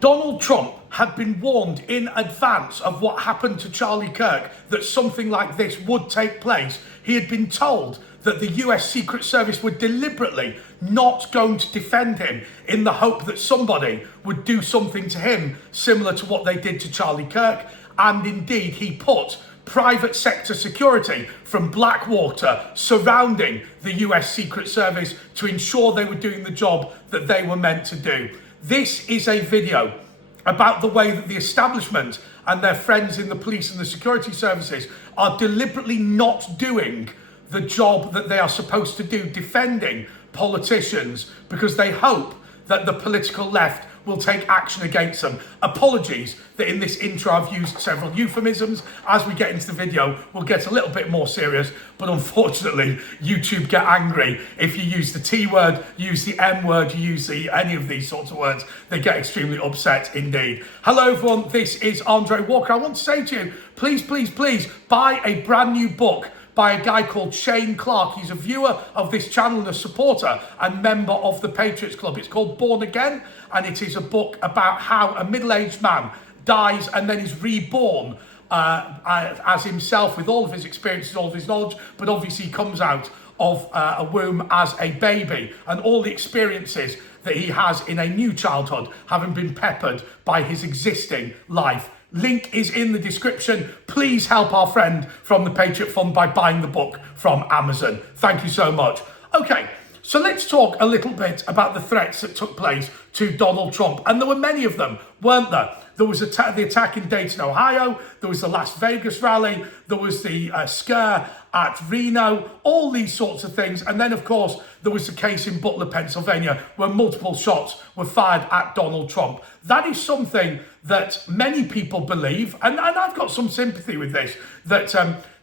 Donald Trump had been warned in advance of what happened to Charlie Kirk, that something like this would take place. He had been told that the US Secret Service were deliberately not going to defend him in the hope that somebody would do something to him similar to what they did to Charlie Kirk. And indeed, he put private sector security from BlackWater surrounding the US Secret Service to ensure they were doing the job that they were meant to do. This is a video about the way that the establishment and their friends in the police and the security services are deliberately not doing the job that they are supposed to do, defending politicians, because they hope that the political left will take action against them. Apologies that in this intro I've used several euphemisms. As we get into the video, we'll get a little bit more serious, but unfortunately, YouTube get angry if you use the T word, use the M word, you use any of these sorts of words. They get extremely upset indeed. Hello everyone, this is Andre Walker. I want to say to you, please, please, please buy a brand new book by a guy called Shane Clarke. He's a viewer of this channel and a supporter and member of the Patriots Club. It's called Born Again, and it is a book about how a middle-aged man dies and then is reborn as himself with all of his experiences, all of his knowledge, but obviously he comes out of a womb as a baby, and all the experiences that he has in a new childhood, having been peppered by his existing life. Link is in the description. Please help our friend from the Patriot Fund by buying the book from Amazon. Thank you so much. Okay, so let's talk a little bit about the threats that took place to Donald Trump. And there were many of them, weren't there? There was the attack in Dayton, Ohio. There was the Las Vegas rally. There was the scare at Reno, all these sorts of things. And then, of course, there was the case in Butler, Pennsylvania, where multiple shots were fired at Donald Trump. That is something that many people believe, and I've got some sympathy with this, that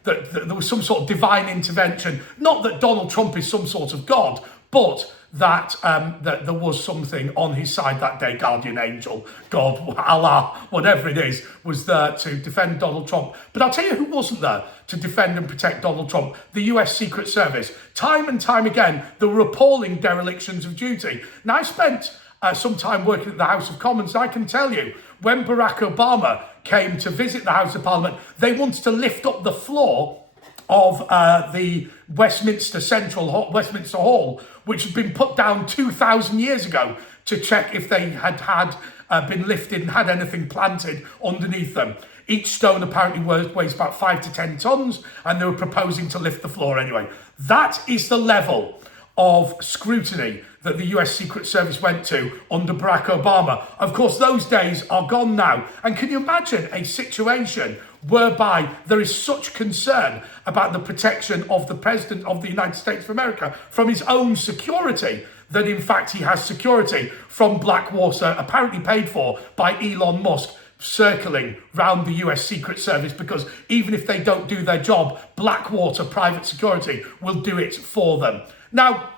there was some sort of divine intervention. Not that Donald Trump is some sort of God, but that there was something on his side that day. Guardian angel, God, Allah, whatever it is, was there to defend Donald Trump. But I'll tell you who wasn't there to defend and protect Donald Trump: the US Secret Service. Time and time again, there were appalling derelictions of duty. Now, I spent some time working at the House of Commons. I can tell you, when Barack Obama came to visit the House of Parliament, they wanted to lift up the floor of the Westminster Hall, which had been put down 2,000 years ago, to check if they had been lifted and had anything planted underneath them. Each stone apparently weighs about 5 to 10 tons, and they were proposing to lift the floor anyway. That is the level of scrutiny that the US Secret Service went to under Barack Obama. Of course, those days are gone now. And can you imagine a situation whereby there is such concern about the protection of the President of the United States of America from his own security, that in fact he has security from BlackWater, apparently paid for by Elon Musk, circling round the US Secret Service, because even if they don't do their job, BlackWater private security will do it for them. Now,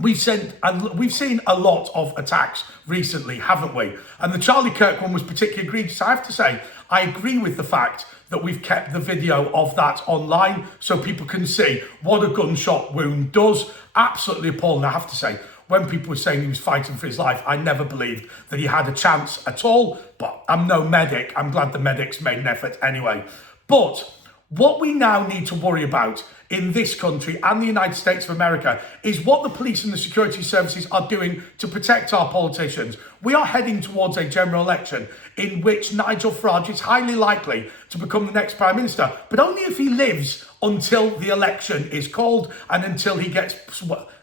we've seen a lot of attacks recently, haven't we? And the Charlie Kirk one was particularly egregious. I have to say, I agree with the fact that we've kept the video of that online so people can see what a gunshot wound does. Absolutely appalling. I have to say, when people were saying he was fighting for his life, I never believed that he had a chance at all. But I'm no medic. I'm glad the medics made an effort anyway. But what we now need to worry about in this country and the United States of America is what the police and the security services are doing to protect our politicians. We are heading towards a general election in which Nigel Farage is highly likely to become the next Prime Minister, but only if he lives until the election is called and until he gets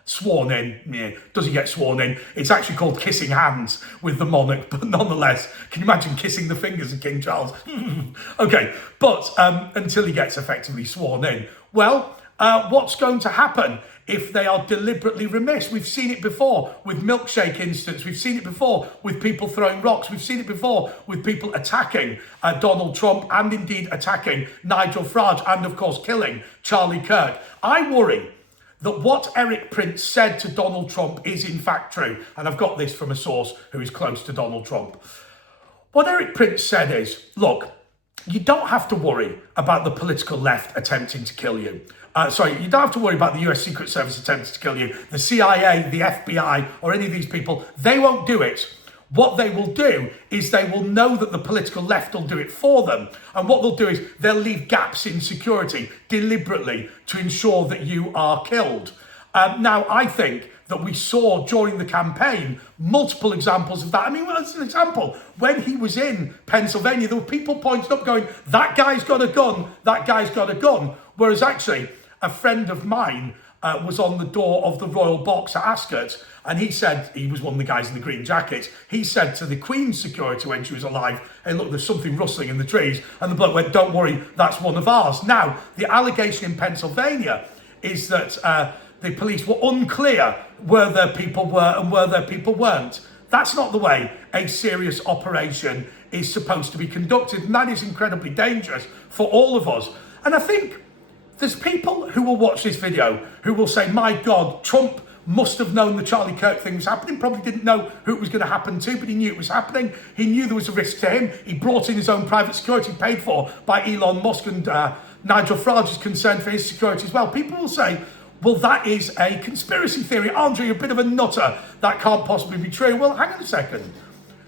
sworn in. Yeah. Does he get sworn in? It's actually called kissing hands with the monarch, but nonetheless, can you imagine kissing the fingers of King Charles? Okay, but until he gets effectively sworn in. Well, what's going to happen if they are deliberately remiss? We've seen it before with milkshake incidents. We've seen it before with people throwing rocks. We've seen it before with people attacking Donald Trump and indeed attacking Nigel Farage and, of course, killing Charlie Kirk. I worry that what Eric Prince said to Donald Trump is in fact true. And I've got this from a source who is close to Donald Trump. What Eric Prince said is, look, you don't have to worry about the political left attempting to kill you. You don't have to worry about the US Secret Service attempting to kill you. The CIA, the FBI, or any of these people, they won't do it. what they will do is they will know that the political left will do it for them. And what they'll do is they'll leave gaps in security deliberately to ensure that you are killed. Now, I think that we saw during the campaign multiple examples of that. I mean, as an example, when he was in Pennsylvania, there were people pointing up going, that guy's got a gun, that guy's got a gun. Whereas actually, a friend of mine was on the door of the Royal Box at Ascot, and he said, he was one of the guys in the green jackets, he said to the Queen's security when she was alive, hey look, there's something rustling in the trees, and the bloke went, don't worry, that's one of ours. Now, the allegation in Pennsylvania is that the police were unclear where their people were and where their people weren't. That's not the way a serious operation is supposed to be conducted, and that is incredibly dangerous for all of us. And I think there's people who will watch this video who will say, my God, Trump must have known the Charlie Kirk thing was happening, probably didn't know who it was going to happen to, but he knew it was happening. He knew there was a risk to him. He brought in his own private security paid for by Elon Musk, and Nigel Farage is concerned for his security as well. People will say, well, that is a conspiracy theory. Andre, you're a bit of a nutter. That can't possibly be true. Well, hang on a second.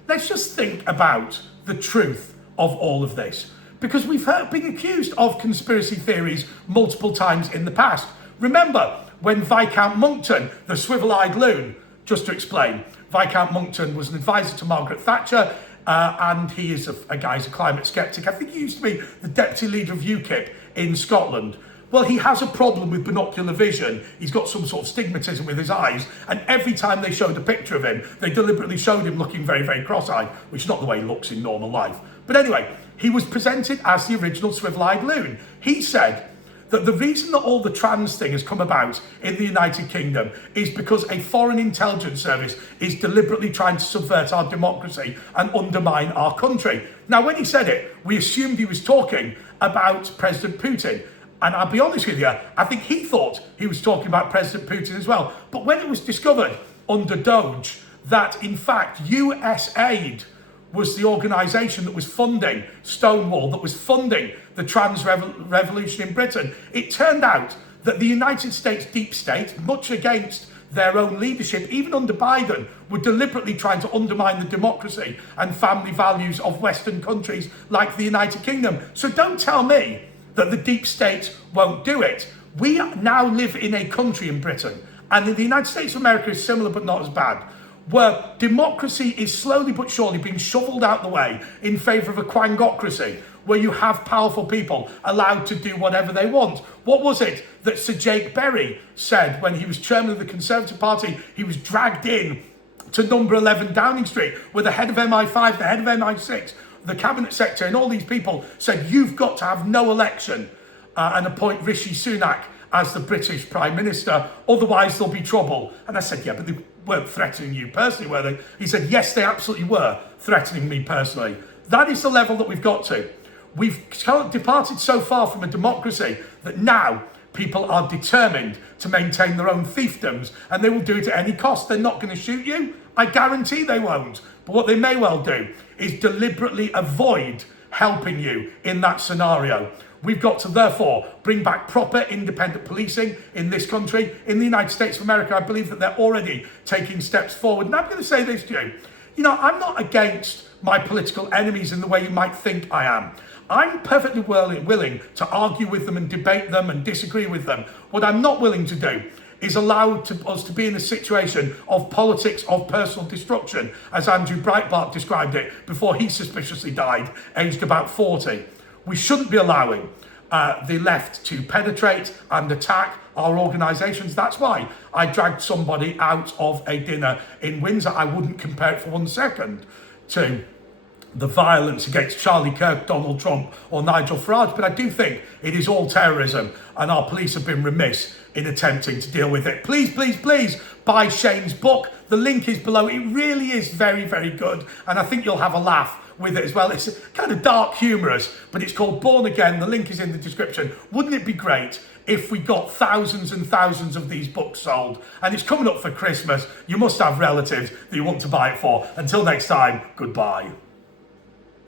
Let's just think about the truth of all of this, because we've been accused of conspiracy theories multiple times in the past. Remember when Viscount Monckton, the swivel-eyed loon, just to explain, Viscount Monckton was an advisor to Margaret Thatcher, and he is a guy who's a climate skeptic. I think he used to be the deputy leader of UKIP in Scotland. Well, he has a problem with binocular vision. He's got some sort of stigmatism with his eyes. And every time they showed a picture of him, they deliberately showed him looking very, very cross-eyed, which is not the way he looks in normal life. But anyway, he was presented as the original swivel-eyed loon. He said that the reason that all the trans thing has come about in the United Kingdom is because a foreign intelligence service is deliberately trying to subvert our democracy and undermine our country. Now, when he said it, we assumed he was talking about President Putin. And I'll be honest with you, I think he thought he was talking about President Putin as well. But when it was discovered under Doge that, in fact, USAID was the organisation that was funding Stonewall, that was funding the trans revolution in Britain, it turned out that the United States deep state, much against their own leadership, even under Biden, were deliberately trying to undermine the democracy and family values of Western countries like the United Kingdom. So don't tell me that the deep state won't do it. We now live in a country in Britain, and in the United States of America is similar but not as bad, where democracy is slowly but surely being shoveled out the way in favour of a quangocracy, where you have powerful people allowed to do whatever they want. What was it that Sir Jake Berry said when he was chairman of the Conservative Party? He was dragged in to number 11 Downing Street, where the head of MI5, the head of MI6, the cabinet secretary and all these people said, you've got to have no election and appoint Rishi Sunak as the British Prime Minister, otherwise there'll be trouble. And I said, yeah, but they weren't threatening you personally, were they? He said, yes, they absolutely were threatening me personally. That is the level that we've got to. We've departed so far from a democracy that now people are determined to maintain their own fiefdoms, and they will do it at any cost. They're not going to shoot you. I guarantee they won't. But what they may well do is deliberately avoid helping you in that scenario. We've got to therefore bring back proper independent policing in this country. In the United States of America, I believe that they're already taking steps forward. And I'm going to say this to you. You know, I'm not against my political enemies in the way you might think I am. I'm perfectly willing to argue with them and debate them and disagree with them. What I'm not willing to do is allow us to be in a situation of politics of personal destruction, as Andrew Breitbart described it before he suspiciously died, aged about 40. We shouldn't be allowing the left to penetrate and attack our organisations. That's why I dragged somebody out of a dinner in Windsor. I wouldn't compare it for 1 second to the violence against Charlie Kirk, Donald Trump or Nigel Farage, but I do think it is all terrorism, and our police have been remiss in attempting to deal with it. Please, please, please buy Shane's book. The link is below. It really is very, very good, and I think you'll have a laugh with it as well. It's kind of dark, humorous, but it's called Born Again. The link is in the description. Wouldn't it be great if we got thousands and thousands of these books sold? And it's coming up for Christmas. You must have relatives that you want to buy it for. Until next time, goodbye.